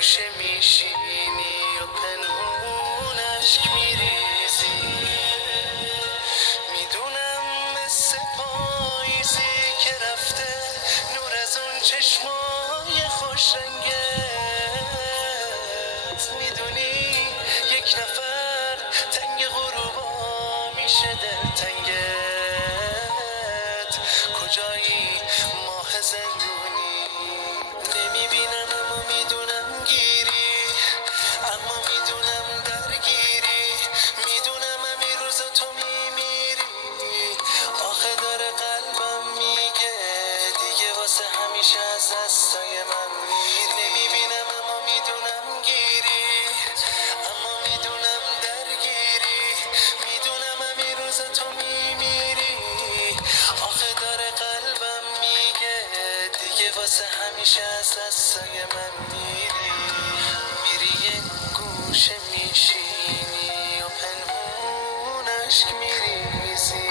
گوشه میشینی و پنهون اشک میریزی. میدونم مثل پاییزی که رفته نور از اون چشمای خوشرنگت. میدونی یک نفر تنگ غروبا میشه دلتنگت. کجایی ماه زندونی؟ نمیبینم اما میدونم گیری، اما میدونم درگیری. میدونم همین روزا تو میمیری. آخه داره قلبم میگه دیگه واسه همیشه از دستای من میری. نمیبینم اما میدونم گیری، اما میدونم درگیری. میدونم همین روزا تو میمیری. آخه داره قلبم میگه دیگه واسه همیشه از دستای من میری. میری یه گوشه میشینی و پنهون اشک میریزی.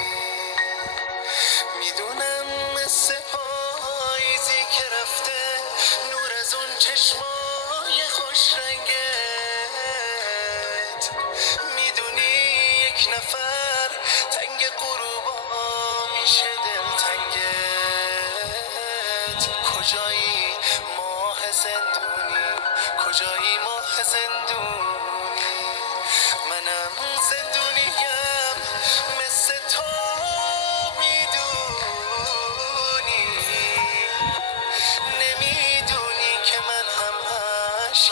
میدونم مثل پاییزی که رفته نور از اون چشمای خوشرنگت. میدونی یک نفر تنگ غروبا میشه دلتنگت. کجایی ماه زندونی؟ کجایی ماه زندونی؟